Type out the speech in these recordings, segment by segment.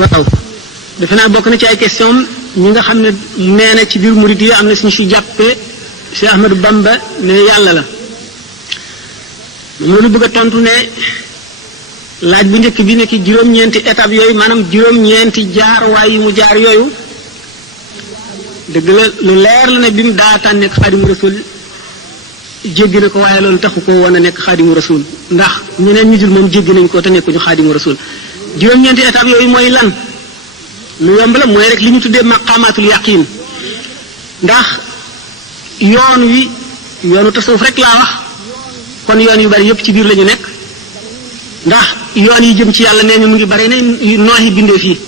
waaw defe naa bokk na ci ay question ñi nga xam ne nee na ci biir murid yi am na suñu si jàppee Cheikh Ahmadou Bamba ne yàlla la moom la ñu bëgg a tontu ne laaj bu njëkk bi nekk juróom-ñeenti étape yooyu maanaam juróom-ñeenti jaarwaay yi mu jaar yooyu dëgg la lu leer la ne bi mu daataan nekk Xaadimu Rasul jéggi na ko waaye loolu taxu ko woon a nekk Xaadimu Rasul ndax ñeneen ñu dul moom jéggi nañ ko te nekkuñu Xaadimu Rasul juróom-ñeenti étape yooyu mooy lan lu yomb la mooy rek li ñu tuddee maqamatul yaqin ndax yoon wi yoonu tasawuf rek laa wax kon yoon yu bari yépp ci biir la ñu nekk ndax yoon yi jëm ci yàlla nee ñu mu ngi bari ne nooxi bindee fii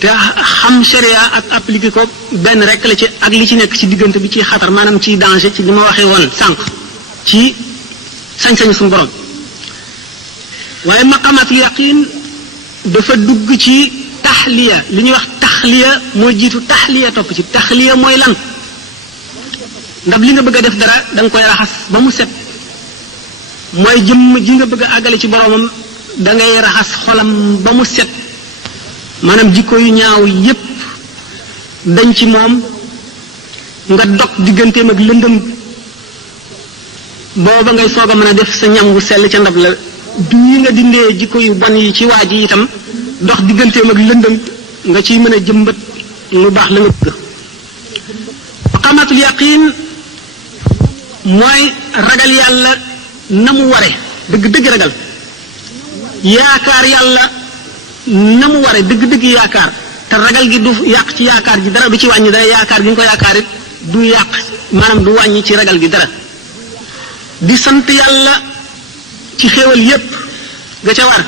te xam sharia ak appliquer ko benn rek la ci ak li ci nekk ci diggante bi ci xatar maanaam ci danger ci li ma waxee woon sànq ci sañ-sañu suñu borom waaye maqamatul yaqin dafa dugg ci taxliya li ñuy wax taxliya moo jiitu taxliya topp ci taxliya mooy lan ndab li nga bëgg a def dara da nga koy raxas ba mu set mooy jëmm ji nga bëgg a àggale ci boromam da ngay raxas xolam ba mu set maanaam jikko yu ñaaw yépp dañ ci moom nga dog digganteem ak lëndëm booba ngay soog a mën a def sa ñam wu sell ca ndab la du yi nga dindee jikko yu bon yi ci waa ji itam dox digganteem ak lëndëm nga ciy mën a jëmbat lu baax la nga bëgg maqamatul yaqin mooy ragal yàlla na mu ware dëgg-dëgg ragal yaakaar yàlla na mu ware dëgg-dëgg yaakaar te ragal gi du yàq ci yaakaar ji dara du ci wàññi dara yaakaar gi nga ko yaakaar it du yàq maanaam du wàññi ci ragal gi dara di sant yàlla ci xéewal yépp ga ca war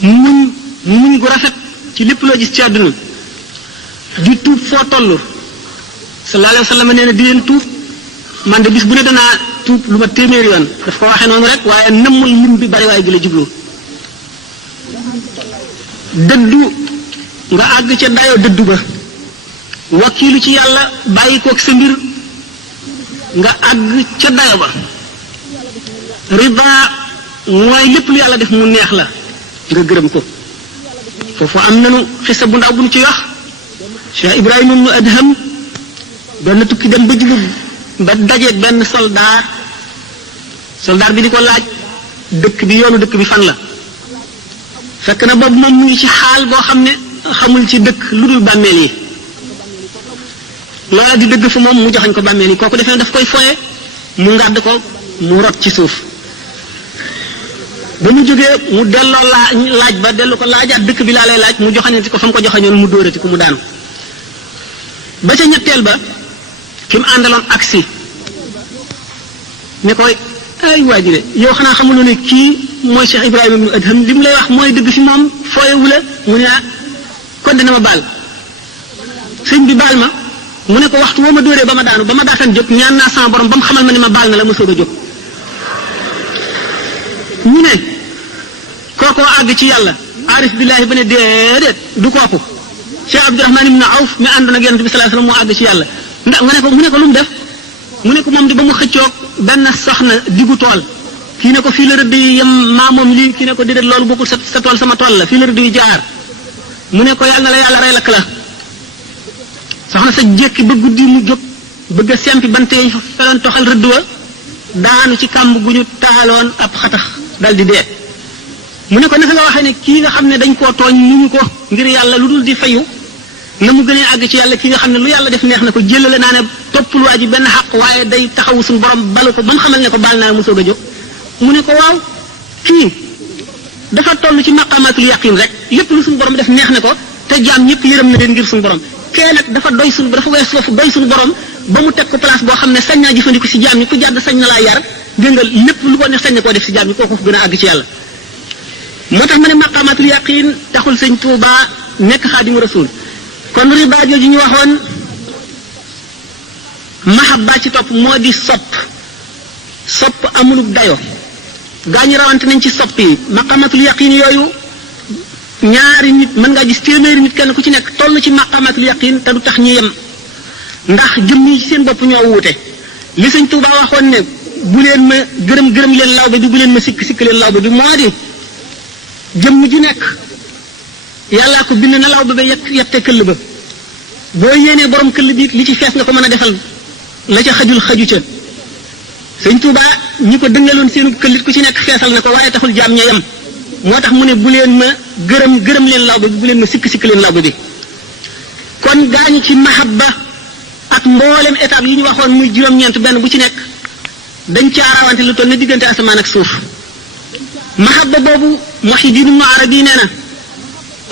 muñ gu rafet ci lépp loo gis ci àdduna di tuub foo toll sallallahu alayhi wa sallam nee na di leen tuub man de bis bu ne danaa tuub lu ma téeméeri yoon daf ko waxee noonu rek waaye nammul lim bi bari waaye gi la jublu dëddu nga àgg ca dayoo dëddu ba wakkiilu ci yàlla bàyyi kook sa mbir nga àgg ca dayo ba rida mooy lépp lu yàlla def mu neex la nga gërëm ko foofu am nanu xisa bu ndaw bu ñu ci wax Cheikh Ibrahima ibnu Adham benn tukki dem ba jublu ba dajeeg benn soldaar bi di ko laaj dëkk bi yoonu dëkk bi fan la fekk na boobu moom mu ngi ci xaal boo xam ne xamul ci dëkk lu dul bàmmeel yi loola di dëgg fa moom mu joxañ ko bàmmeel yi kooku defee daf koy foye mu ngàdd ko mu rot ci suuf ba mu jógee mu delloo laaj ba dellu ko laajaat dëkk bi laa lay laaj mu joxañati ko fa mu ko joxañoon mu dóorati ko mu daanu ba ca ñetteel ba ki mu àndaloon aksi ne koy ay waa ji de yow xanaa xamuloo ne kii mooy Cheikh Ibrahima ibnu Adham li mu lay wax mooy dëgg fi moom fooyewu la mu ne kon dina ma baal sëñ bi baal ma mu ne ko waxtu woo ma dóoree ba ma daanu ba ma daataan jóg ñaan naa sama borom ba mu xamal ma ne ma baal na la ma soog a jóg ñu ne kookoo àgg ci yàlla aarif billaahi ba ne déedéet du kooku Cheikh Abdourahman ibn Awf mi àndoon ak yonent bi sallallahu alayhi wasallam moo àgg ci yàlla ndax nga ne ko mu ne ko lu mu def mu ne ko moom di ba mu xëccoog benn soxna diggu tool kii ne ko fii la rëdd yi yem maa moom lii kii ne ko déedéet loolu bokkul sa tool sama tool la fii la rëdd yi jaar mu ne ko yàlla na la yàlla rey lakk la soxna sa jékki ba guddi mu jóg bëgg a sempi bante yi fa doon toxal rëdd wa daanu ci kàmb gu ñu taaloon ab xatax dal di dee mu ne ko naka nga waxee ne kii nga xam ne dañ koo tooñ muñu ko ngir yàlla lu dul di fayu na mu gënee àgg ci yàlla kii nga xam ne lu yàlla def neex na ko jëlale naa ne toppul waa ji benn xaq waaye day taxawu suñu borom balu ko ba mu xamal ne ko baal naa mu soog a jóg mu ne ko waaw kii dafa toll ci maqamatul yaqin rek lépp lu suñu borom def neex na ko te jaam ñëpp yërëm na leen ngir suñu borom kee nag dafa doy suñu dafa wees foofu doy suñu borom ba mu teg ko place boo xam ne sañ naa jëfandiku si jaam ñi ku jàdd sañ na laa yar dégg nga lépp lu ko neex sañ na koo def si jaam ñi kooku gën a àgg ci yàlla moo tax ma ne maqamatul yaqin taxul sëñ Tuuba nekk xaadimu rasul kon riba jooju ñu waxoon mahabba ci topp moo di sopp amulub dayo gaa ñi rawante nañ ci sopp yi maqamatul yaqin yooyu ñaari nit mën ngaa gis téeméeri nit kenn ku ci nekk toll ci maqamatul yaqin te du tax ñu yem ndax jëm yi ci seen bopp ñoo wuute li sëñ Tuuba waxoon ne bu leen ma gërëm leen lawbe bi bu leen ma sikk leen lawbe bi moo di jëmm ju nekk yàllaa ko bind na law ba yette këll ba boo yéenee borom këll bi li ci fees nga ko mën a defal la ca xajul xaju ca sëñ Tuuba ñi ko dëngaloon seenu këllit ku ci nekk feesal na ko waaye taxul jaam ña yem moo tax mu ne bu leen ma gërëm leen lawbe bi bu leen ma sikk leen lawbe bi kon gaañu ci mahabba ak mboolem étape yi ñu waxoon muy juróom-ñeent benn bu ci nekk dañ caa rawante lu toll ne diggante asamaan ak suuf mahabba boobu Muhyiddin Ibn Arabi nee na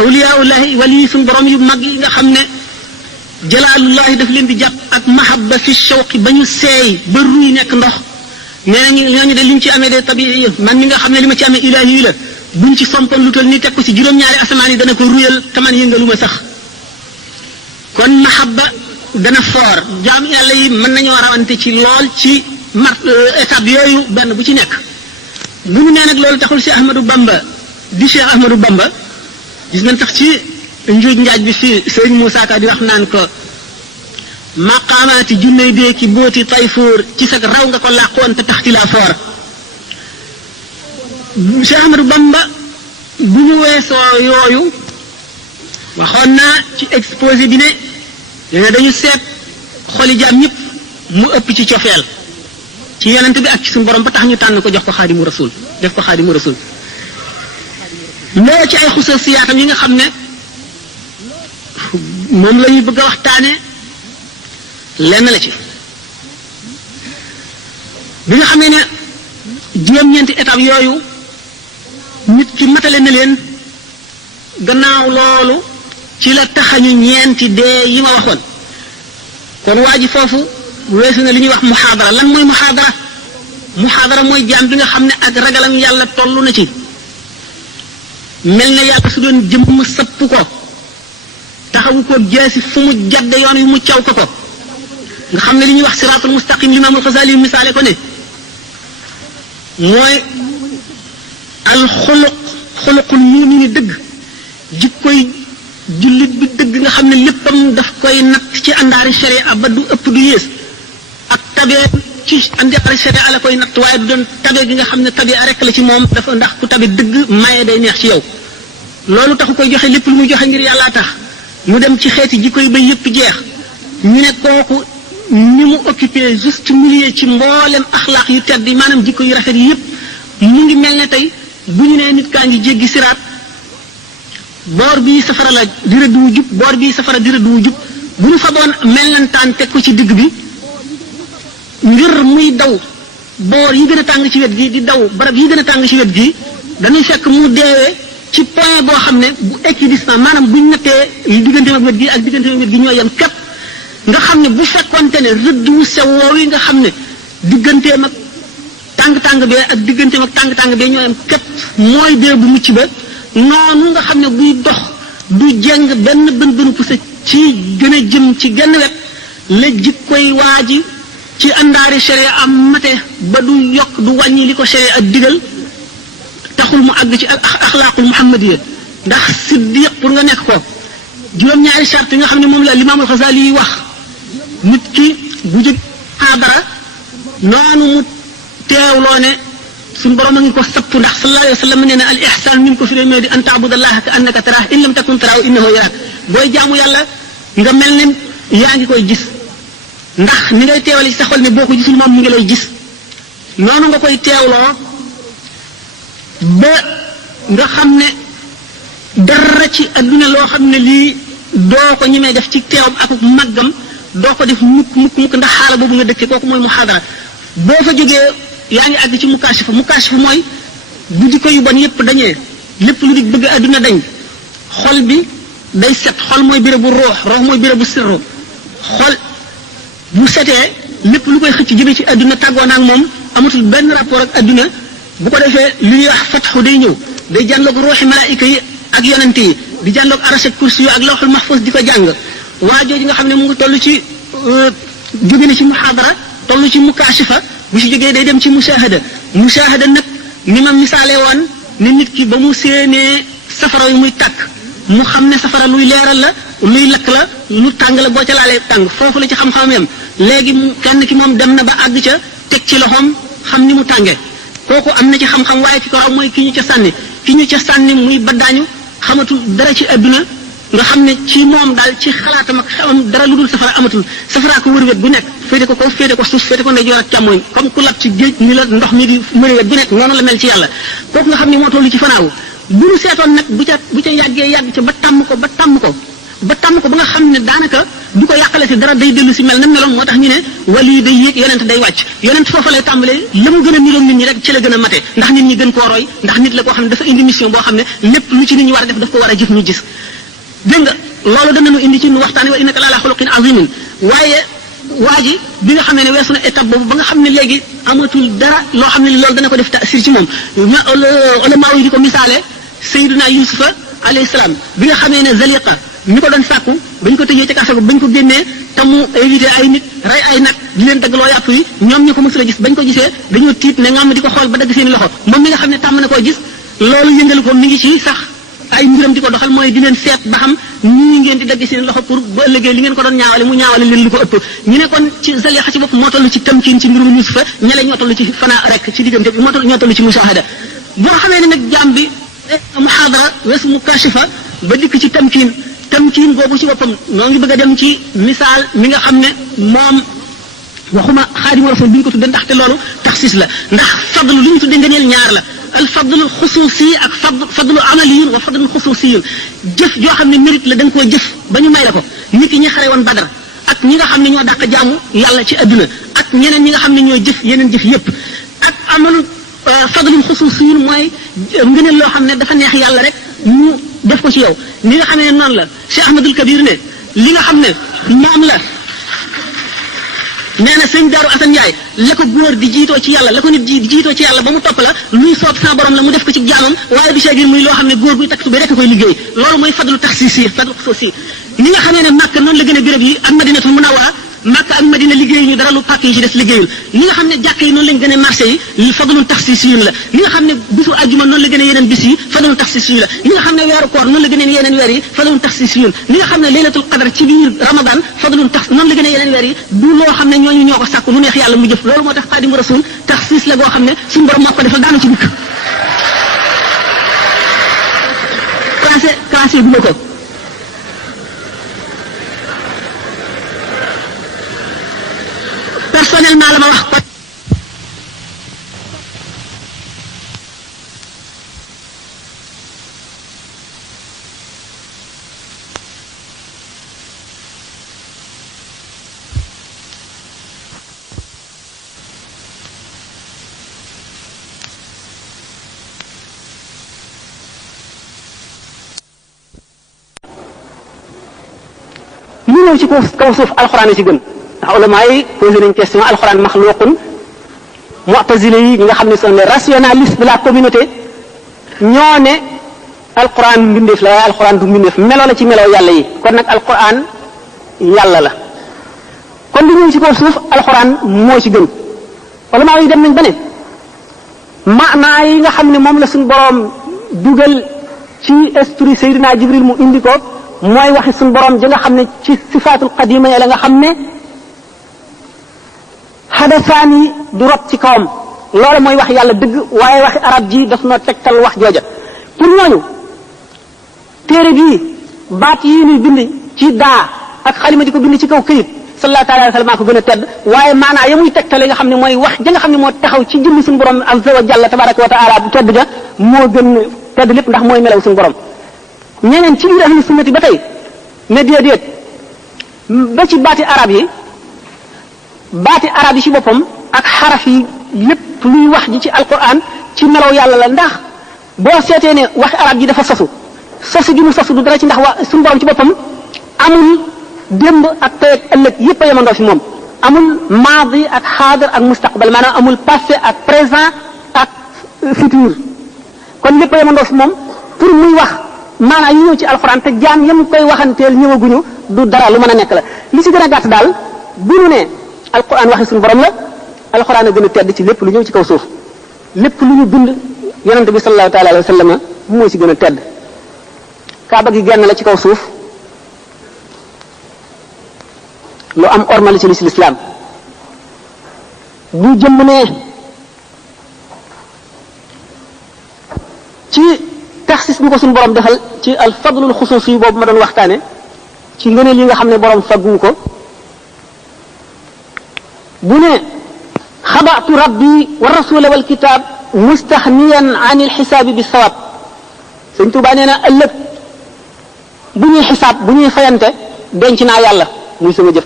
awliyaullahi wali suñ borom yu mag yi nga xam ne jalaalullahi daf leen di jàpp ak mahabba fi shawqi ba ñu seey ba ruy nekk ndox nee na ñooñu de liñ ci amee de tabii man mi nga xam ne li ma ci amee ilaahi yi la buñ ci sompoon lu toll ni teg ko ci juróom-ñaari asamaan yi dana ko ruyal taman yëngaluma sax kon mahabba dana foor jaam yàlla yi mën nañoo rawante ci lool ci étape yooyu benn bu ci nekk bu ñu nee nag loolu taxul si Ahmadou Bamba di Cheikh Ahmadou Bamba gis nañ tax ci njuuj njaaj bi fii sëriñ Moussa Ka di wax naan ko maqaamaati junney dee ki booti tayfoor ci sag raw nga ko làqoon te taxti laa foor Cheikh Ahmadou Bamba bu ñu weesoo yooyu waxoon naa ci exposé bi ne léegi dañu seet xoli jaam ñëpp mu ëpp ci cofeel ci yonent bi ak ci suñu borom ba tax ñu tànn ko jox ko xaadimu rasul def ko xaadimu rasul loo ci ay xususiyaatam yi nga xam ne moom la ñu bëgg a waxtaane lenn la ci bi nga xam ne juróom-ñeenti étape yooyu nit ki matale na leen gannaaw loolu ci la taxañu ñeenti dee yi ma waxoon kon waa ji foofu weesu na li ñuy wax muhaadara lan mooy muhaadara mooy jaam bi nga xam ne ak ragalam yàlla toll na ci mel na yàlla su doon jëmm sëpp ko taxawu ko jeesi fu mu jadde yoon yu mu caw ko nga xam ne li ñuy wax siraatul mustaqim limaamul Xasaali misaale ko ne mooy xuluqul muumini dëgg jikkoy jullit bi dëgg nga xam ne léppam daf koy natt ci àndaari sharia ba du ëpp du yées ak tabee ci àndaari sharia la koy natt waaye du doon tabee gi nga xam ne tabee rek la ci moom dafa ndax ku tabe dëgg maye day neex ci yow loolu taxu koy joxe lépp lu muy joxe ngir yàllaa tax mu dem ci xeeti jikko yi ba yëpp jeex ñu ne kooku ni mu occupé juste milieu ci mboolem axlaaq yu tedd yi maanaam jikko yu rafet yi yëpp mu ngi mel ne tey bu ñu nee nit kaa ngi jéggi siraat boor bii safara la di rëdd wu jub boor bii safara di rëdd wu jub bu ñu faboon mellantaan teg ko ci digg bi ngir muy daw boor yi gën a tàng ci wet gi di daw barab yi gën a tàng ci wet gi dañuy fekk mu deewee ci point boo xam ne bu équidistant maanaam buñ nattee digganteem ak wet gi ak digganteem ak wet gi ñoo yem képp nga xam ne bu fekkonte ne rëdd wu sew woow yi nga xam ne digganteem ak tàng-tàng bee ak digganteem ak tàng-tàng bee ñoo yem képp mooy dee bu mucc ba noonu nga xam ne buy dox du jeng benn bën pusa ci gën a jëm ci genn wet la jikkoy waa ji ci àndaari sharia am mate ba du yokk du wàññi li ko sharia ak digal taxul mu àgg ci axlaaqul muhammadiya ndax siddiq pour nga nekk ko juróom-ñaari charte yi nga xam ne moom la limaamul Xasaali yi wax nit ki bu jóg xaadara noonu mu teewloo ne suñu borom a ngi ko sapp ndax sallallahu alayhi wa sallam nee na al ihsan ni mu ko firee mee di an taabudallaha ka annaka taraah in lam takun taraahu innahu yaraak booy jaamu yàlla nga mel ne yaa ngi koy gis ndax ni ngay teewale ci sa xol ne boo ko gisul moom mi ngi lay gis noonu nga koy teewloo ba nga xam ne dara ci adduna loo xam ne lii doo ko ñi may def ci teewam ak màggam doo ko def mukk ndax xaala boobu nga dëkkee kooku mooy muhaadara boo fa jógee yaa ngi àgg ci mukaashifa mooy bu jikko yu bon yépp dañee lépp lu di bëgg adduna dañ xol bi day set xol mooy bérébu roox mooy bérébu sirru xol bu setee lépp lu koy xëcc jëme ci adduna tàggoo naag moom amatul benn rapport ak adduna bu ko defee li ñuy wax fatxu day ñëw day jànloog ruuxi malaayika yi ak yonante yi di jànloog arsh ak kursi yu ak lawxul mahfuz di ko jàng waa jooju nga xam ne mu ngi toll ci jóge na ci muhaadara toll ci mukaashifa bu si jógee day dem ci mushahada nag ni ma misaale woon ne nit ki ba mu séenee safara yu muy tàkk mu xam ne safara luy leeral la luy lakk la lu tàng la boo ca laalee tàng foofu la ci xam-xamam yam léegi kenn ki moom dem na ba àgg ca teg ci loxoom xam ni mu tàngee kooku am na ci xam-xam waaye ki ko raw mooy ki ñu ca sànni ki ñu ca sànni muy baddaañu xamatul dara ci adduna nga xam ne ci moom daal ci xalaatam ak xamam dara lu dul safara amatul safaraa ko wër wet bu nekk féete ko kaw féete ko suuf féete ko ndeyjoor ak càmmooñ comme ku lab ci géej ni la ndox mi di mëri wet bu nekk noonu la mel ci yàlla kooku nga xam ne moo tollu ci fanaawu bu ñu seetoon nag bu ca yàggee yàgg ca ba tàmm ko ba nga xam ne daanaka du ko yàqale si dara day dellu si mel na meloon moo tax ñu ne wali yi day yéeg yonent day wàcc yonent foofa lay tàmbalee la mu gën a niroog nit ñi rek ci la gën a mate ndax nit ñi gën koo roy ndax nit la koo xam ne dafa indi mission boo xam ne lépp lu ci nit ñi war a def daf ko war a jëf ñu gis dégg nga loolu danañu indi ci nu waxtaane wa innaka la ala xuluqin azimin waaye waa ji bi nga xam ne weesu na étape boobu ba nga xam ne léegi amatul dara loo xam ne loolu dana ko def tasir ci moom ulama yi di ko misaale Sayyiduna Yusufa alayhi salaam bi nga xamee ne Zaliqa mi ko doon sàkku bañ ko tëjee ci kaso ba bañ ko génnee te mu évité ay nit rey ay nag di leen daggaloo yàpp yi ñoom ñi ko mësula gis bañ ko gisee dañoo tiit ne ngam di ko xool ba dagg seen loxo moom mi nga xam ne tàmm na koo gis loolu yëngal ko mi ngi ci sax ay mbiram di ko doxal mooy di leen seet ba xam ñii ngeen di dagg seen loxo pour ba ëllëgee li ngeen ko doon ñaawale mu ñaawale leen lu ko ëpp ñu ne kon ci Zalixa ci bopp moo toll ci tamkiin ci mbirum Yusufa ñele ñoo toll ci fanaa rek ci diggante bi ñoo toll ci mushahada boo xamee ne nag jaam bi muhaadara weesu mu kashifa ba dikk ci tamkiin boobu ci boppam noo ngi bëgg a dem ci misaal mi nga xam ne moom waxuma Xaadimu Rasuul bi ñu ko tudde ndaxte loolu taxsis la ndax fadlu li ñu tudde ngëneel ñaar la al fadlu xusuusi ak fadlu amaliyun wa fadlu xusuusiyun jëf joo xam ne mérite la da nga koo jëf ba ñu may la ko nit ki ñi xare woon Badar ak ñi nga xam ne ñoo dàq jaamu yàlla ci adduna ak ñeneen ñi nga xam ne ñoo jëf yeneen jëf yépp ak amalu fadlum xusuusiyun mooy ngëneel loo xam ne dafa neex yàlla rek ñu def ko ci yow ni nga xam ne noonu la Cheikh Ahmadul Kabir ne li nga xam ne moom la nee na sëñ Daaru Asan Njaay la ko góor di jiitoo ci yàlla la ko nit di jiitoo ci yàlla ba mu topp la luy soob sa borom la mu def ko ci jaamam waaye du seegir muy loo xam ne góor buy takk tubéy rek koy liggéey loolu mooy fadlu taxsiisi fadlu xusuusi ni nga xamee ne Makka noonu la gën a béréb yi ak Madinatul Munawwara Makka ak Madina liggéey ñu dara lu pàkk yi ci des liggéeyul ni nga xam ne jàkk yi noonu lañ gën a marché yi fadlun taxsiisiyun la ni nga xam ne bisu àjjuma noonu la gën a yeneen bis yi fadlun taxsiisiyun la ni nga xam ne weeru koor noonu la gën a yeneen weer yi fadlun taxsiisiyun ni nga xam ne laylatul qadr ci biir Ramadan fadlun tax noonu la gën a yeneen weer yi du loo xam ne ñooñu ñoo ko sàkku lu neex yàlla mu jëf loolu moo tax Xaadimu Rasuul taxsiis la goo xam ne suñu borom moo ko defal daanu ci dikk classé bu ma ko personnellement la ma wax ko li ñëw ci kaw suuf alxuraan ci gën ndax ulama yi posé nañ question alxuraan maxluqun mu'tazila yi ñi nga xam ne sont les rationalistes de la communauté ñoo ne alxuraan mbindeef la waaye alxuraan du mbindeef melo la ci melo yàlla yi kon nag alxuraan yàlla la kon li ñëw ci kaw suuf alxuraan moo ci gën ulama yi dem nañ ba ne maanaa yi nga xam ne moom la suñu boroom dugal ci esprit Seydina Jibril mu indi ko mooy waxi suñu borom ji nga xam ne ci sifaatul qadima la nga xam ne xadasaan yi du rot ci kawam loolu mooy wax yàlla dëgg waaye waxi arab ji daf na tegtal wax jooja pour ñooñu téere bii baat yi ñuy bind ci daa ak xalima di ko bind ci kaw këyit sallallahu alayhi wa sallam ko gën a tedd waaye maanaa ya muy tegtale nga xam ne mooy wax ja nga xam ne moo taxaw ci jëmmi suñu borom azza wa jalla tabaraka wa taala bu tedd ja moo gën tedd lépp ndax mooy melaw suñu borom ñeneen ci biir ahlu sunnati ba tey ne déedéet ba ci baati arab yi ci boppam ak xaraf yi lépp luy wax ji ci alquran ci melaw yàlla la ndax boo seetee ne waxi arab ji dafa sosu gi mu sosu du dara ci ndax suñu borom ci boppam amul démb ak tey ak ëllëg yépp a yemandoo fi moom amul maadi ak xaadir ak mustaqbal maanaam amul passé ak présent ak futur kon lépp a yemandoo fi moom pour muy wax maanaam yi ñëw ci alxuraan te jaam yam koy waxanteel ñëwaguñu du dara lu mën a nekk la li ci gën a gàtt daal bu ñu ne alxuraan waxi suñu borom la alxuraan a gën a tedd ci lépp lu ñëw ci kaw suuf lépp lu ñu bind yonente bi sallallahu taala alayhi wa sallam moo ci gën a tedd kaaba gi genn la ci kaw suuf lu am orma la ci lislaam bu jëmm ne ci taxsis bi ko suñu borom defal ci al fadlul xusuusi boobu ma doon waxtaane ci ngëneel yi nga xam ne borom faggu ko bu ne xabaatu rabbi wa rasula wal kitab mustaxniyan an il xisaabi bi sawab sëñ Tuubaa nee na ëllëg bu ñuy xisaab bu ñuy fayante denc naa yàlla muy sama jëf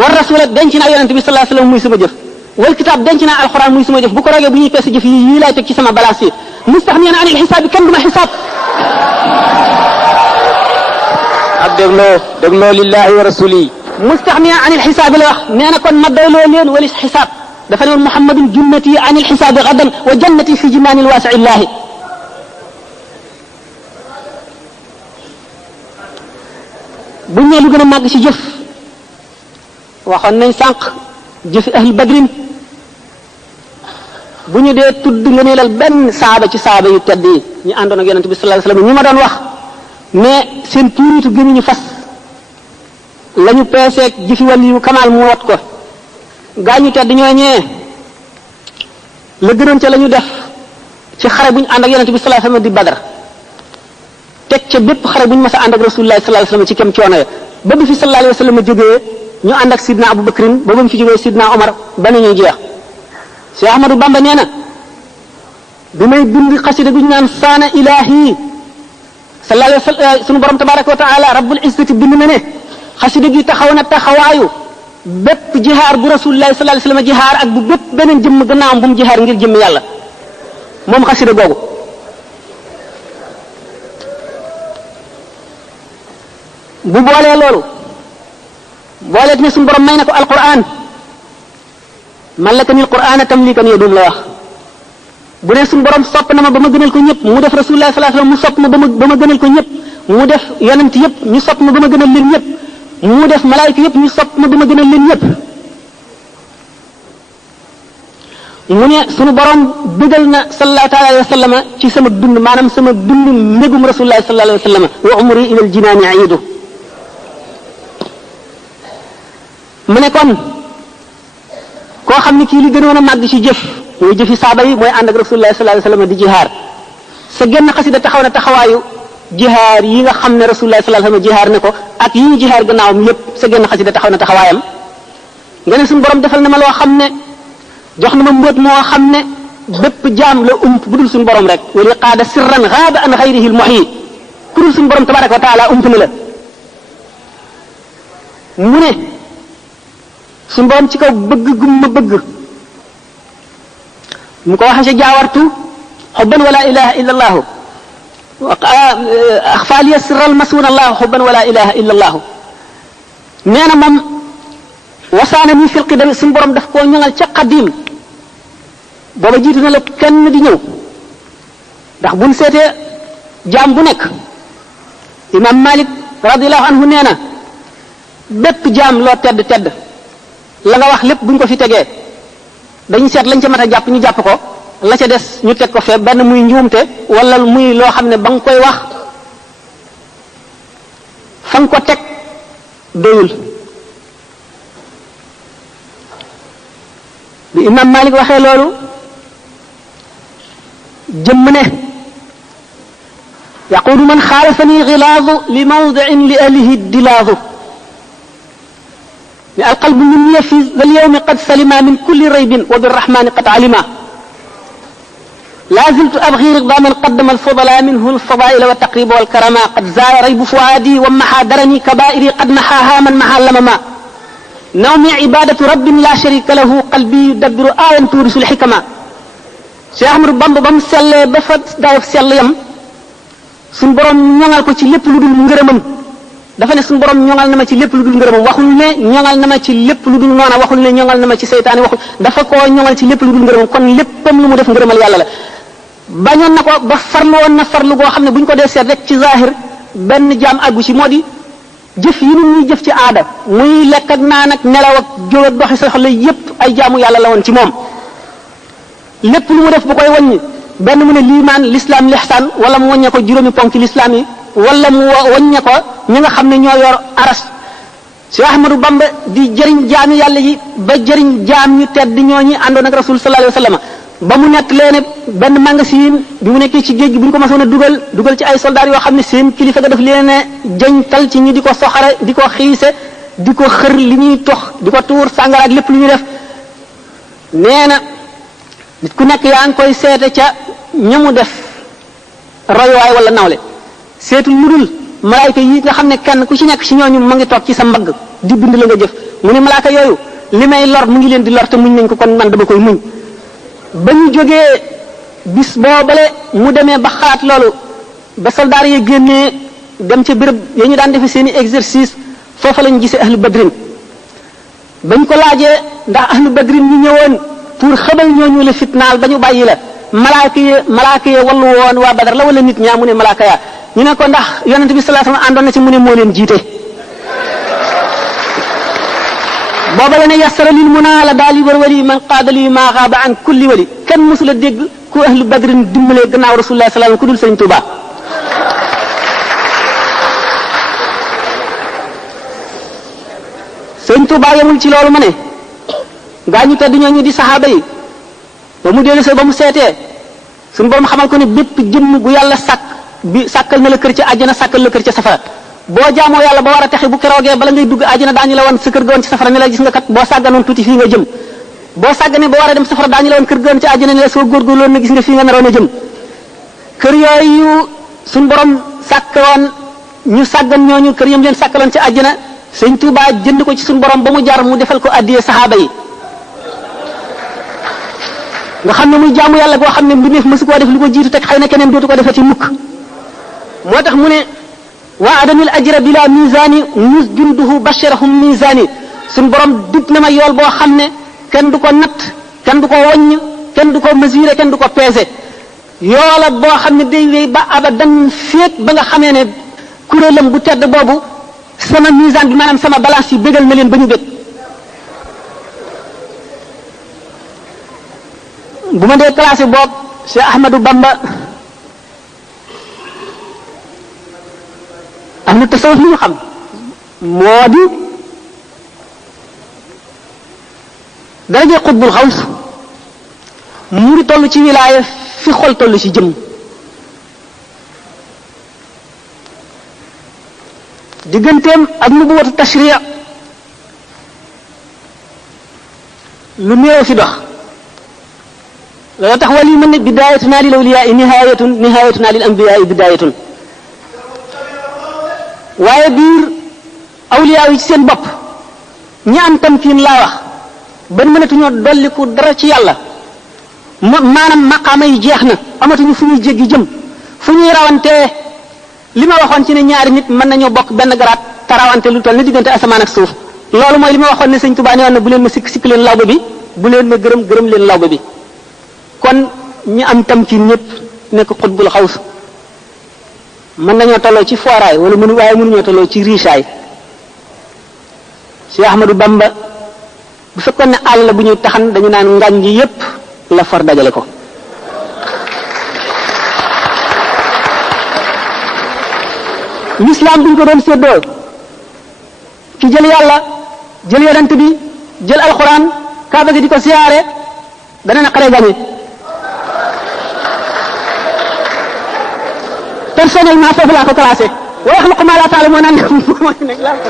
war rasula denc naa yonente bi sallallahu alayhi wasallam muy sama jëf wal kitaab denc naa alxuraan muy sama jëf bu ko rogee bu ñuy peese jëf yi laay teg ci sama balance yi mustaxniyan anil xisaab bi kenn du ma xisaab ak dégloo lillahi wa rasuli mustaxniyan anil xisaab bi la wax nee na kon ma doyloo leen walis xisaab dafa ne woon muhammadun junnati anil xisaabi gadan wa jannati fi jinaanil waasi'illahi bu ñu lu gën a màgg ci jëf waxoon nañ sànq jëfi ahli badrin bu ñu dee tudd nga neelal benn saaba ci saaba yu tedd yi ñu àndoon ak yonente bi sallallahu alayhi wasallam ñi ma doon wax mais seen tuuritu gënuñu fas la ñu peeseeg jëfi wàlli yu kamaal mu wat ko gaa ñu tedd ñooñee la gënoon ca la ñu def ci xare bu ñu ànd ak yonente bi sallallahu alayhi wasallam di Badar teg ca bépp xare bu ñu mas a ànd ak rasulullah sallallahu alayhi wasallam ci kem coono ya ba bi fi sallallahu alayhi wasallam jógee ñu ànd ak sidna Abu Bakrin ba ba mu fi jógee sidna Omar ba na ñuy jeex Cheikh Ahmadou Bamba nee na bi may bind xasida gu ñu naan saana ilahi sallallahu alayhi wasallam sunu borom tabaraka wa taala rabbul izzati bind na ne xasida gi taxaw na taxawaayu bépp jihaar bu rasulullah sallallahu alayhi wasallam jihaar ak bu bépp beneen jëmm gannaawam bu mu jihaar ngir jëmm yàlla moom xasida googu bu boolee loolu booleet ne suñu borom may na ko alquran mallakani alquran tamlikan yadum la wax bu ne suñu borom sopp na ma ba ma gënal ko ñëpp mu def rasulullah sallallahu alayhi wasallam mu sopp ma ba ma gënal ko ñëpp mu def yonent yëpp ñu sopp ma ba ma gënal leen ñëpp mu def malaayika yëpp ñu sopp ma ba ma gënal leen ñëpp mu ne suñu borom bëggal na sallallahu alayhi wasallam ci sama dund maanaam sama dund mbégum rasulullah sallallahu alayhi wasallam wa umri ila aljinaani aidu mu ne kon koo xam ne kii li gënoon a màgg ci jëf mooy jëfi saaba yi mooy ànd ak rasulullah sallallahu alayhi wasallam di jihaar sa genn xasida taxaw na taxawaayu jihaar yi nga xam ne rasulullah sallallahu alayhi wasallam jihaar ne ko ak yi ñu jihaar gannaawam yépp sa genn xasida taxaw na taxawaayam nga ne suñu borom defal na ma loo xam ne jox na ma mbóot moo xam ne bépp jaam la ump bu dul suñu borom rek wali qaada sirran gaaba an xayrihi al muhyi ku dul suñu borom tabaraka wa taala ump na la mu ne suñu borom ci kaw bëgg gum ma bëgg mu ko waxee ci jaawartu xubban wala ilaha illa allahu axfaaliya sirral masuun allahu xubban wala ilaha illa allahu nee na moom wasaana mi fil qidam suñu borom daf koo ñoŋal ca qadim booba jiitu na la kenn di ñëw ndax buñ seetee jaam bu nekk imam Malik radiyallahu anhu nee na bépp jaam loo tedd tedd la nga wax lépp buñ ko fi tegee dañu seet lañ ca mat a jàpp ñu jàpp ko la ca des ñu teg ko fee benn muy njuumte wala muy loo xam ne ba nga koy wax fa nga ko teg doyul bi imam Malik waxee loolu jëmm ne yaqulu man xaalafani gilaadu li mawdiin li ahlihi dilaadu ne alqalbu minni fi zal yawmi qad salima min kulli raybin wa birrahmani qad alima la ziltu abghi rida man qaddama alfudala minhu alfadaila wa taqriba walkarama qad zaaya raybu fuadi wa maha darani kabairi qad mahaha man maha lamama nawmi ibadatu rabbin la sharika lahu qalbi yudabbiru ayan turisu alxikama Cheikh Ahmadou Bamba ba mu sellee ba fa dayof sell yam suñu borom ñoŋal ko ci lépp lu dul ngërëmam dafa ne suñu borom ñoŋal na ma ci lépp lu dul ngërëmam waxul ne ñoŋal na ma ci lépp lu dul noona waxul ne ñoŋal na ma ci seytaane waxul dafa koo ñoŋal ci lépp lu dul ngërëmam kon léppam lu mu def ngërëmal yàlla la bañoon na ko ba farlu woon na farlu goo xam ne bu ñu ko dee seet rek ci zahir benn jaam àggu ci moo di jëf yi nu ñuy jëf ci aada muy lekk ak naan ak nelaw ak jóg ak doxi soxla yépp ay jaamu yàlla la woon ci moom lépp lu mu def bu koy wàññi benn mu ne liimaan l'islam lihsaan wala mu wàññe ko juróomi ponk l'islam yi wala mu wàññe ko ñi nga xam ne ñoo yor aras Cheikh Ahmadou Bamba di jëriñ jaami yàlla yi ba jëriñ jaam ñu tedd ñooñi àndoon ak rasul sallallahu alayhi wa sallam ba mu nett leen benn magasin bi mu nekkee ci géej gi bu ñu ko masoon a dugal ci ay soldats yoo xam ne seen kilifa ga daf leen a jañtal ci ñi di ko soxare di ko xiise di ko xër li ñuy tox di ko tuur sàngara ak lépp lu ñuy def nee na nit ku nekk yaa ngi koy seete ca ñamu def royuwaay wala nawle seetul lu dul malaayka yi nga xam ne kenn ku ci nekk ci ñooñu ma ngi toog ci sa mbagg di bind la nga jëf mu ne malaaka yooyu li may lor mu ngi leen di lor te muñ nañ ko kon man dama koy muñ ba ñu jógee bis boobale mu demee ba xalaat loolu ba soldaar yi génnee dem ca béréb ya ñu daan defe seeni exercice foofa lañu gisee ahlu badrin bañ ko laajee ndax ahlu badrin ñu ñëwoon pour xamal ñooñu la fitnaal ba ñu bàyyi la malaaka yi wallu woon waa badar la wala nit ñaa mu ne malaaka yaa ñu ne ko ndax yonent bi sallallahu alayhi wasallam àndoon na ci mu ne moo leen jiite booba la ne yasara lil munaa la daal yi war wali man qaadali maa xaaba an kulli wali kenn mosula dégg ku ahlu badrin dimbalee gannaaw rasulullah sallallahu alayhi wasallam ku dul sëñ Tuuba sëñ Tuuba yemul ci loolu ma ne gaa ñu tedd ñooñu di saxaaba yi ba mu dellu ba mu seetee suñu borom xamal ko ne bépp jëmm bu yàlla sàkkal na la kër ca àjjana sàkkal la kër ca safara boo jaamoo yàlla ba war a texe bu keroogee bala ngay dugg àjjana daañu la wan sa kër ga woon ci safara ne la gis nga kat boo sàgganoon tuuti fii nga jëm boo sàgganee ba war a dem safara daañu la wan kër ga woon ci àjjana ne la soo góorgóorloon na gis nga fii nga naroon a jëm kër yooyu suñu borom sàkkoon ñu sàggan ñooñu kër yam leen sàkkaloon ci àjjana sëñ Tuubaa jënd ko ci suñu borom ba mu jar mu defal ko addiyee saxaaba yi nga xam ne muy jaamu yàlla boo xam ne mbindeef mësu koo def lu ko jiitu teg xëy na keneen dootu ko defati mukk moo tax mu ne waa adamil ajra bila misani mus junduhu basharahum misani suñ borom dig na ma yool boo xam ne kenn du ko natt kenn du ko woññ kenn du ko mesurer kenn du ko peser yoola boo xam ne day wéy ba abadan féeg ba nga xamee ne kuréelam bu tedd boobu sama misaan bi maanaam sama balance yi bégal na leen ba ñu bég bu ma dee classé boobu Cheikh Ahmadou Bamba am na tasawuf li ñu xam moo di daraje xutbul xaws mu ngi toll ci wilaaya fi xol toll ci jëm digganteem ak nubuwatu tashriya lu néew fi dox loolu tax wali mën ne bidayatuna lil awliyaa nihayatuna lil anbiyaa bidayatun waaye biir awliyaa yi ci seen bopp ñi am tamkiin laa wax ban mënatuñoo dolliku dara ci yàlla maanaam maqaama yi jeex na amatuñu fu ñuy jéggi jëm fu ñuy rawantee li ma waxoon ci ne ñaari nit mën nañoo bokk benn garaat te rawante lu toll ni diggante asamaan ak suuf loolu mooy li ma waxoon ne sëñ Tuubaa ne woon na bu leen ma sikk leen lawba bi bu leen ma gërëm leen lawba bi kon ñi am tamkiin ñëpp nekk xutbul xaws mën nañoo tolloo ci fooraay wala waaye mënuñoo tolloo ci riisaay Cheikh Ahmadou Bamba bu fekkoon ne àll la bu ñuy taxan dañu naan ngaañ gi yépp la for dajale ko l'islam buñ ko doon séddoo ki jël yàlla jël yonent bi jël alxuraan kaaba gi di ko siyaare dana naqaree gañe personnellement foofu laa ko classé wa yaxluqu maa laa ta'lamuun naan mooy nekk laa ko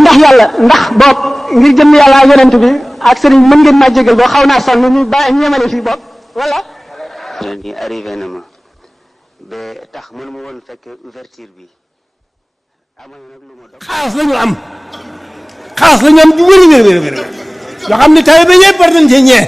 ndax yàlla ndax boog ngir jëm yàlla ak yonent bi ak sëriñ mën ngeen maa jégal boo xaw naa sonn ñu ba ñu yemale fii boog wala ni arrivé na ma ba tax mënuma woon fekk ouverture bi amoon nag lu ma dox xaas la ñu am xaas la ñu am bu wér yoo xam ne taalibe yëpp war nañ cee ñee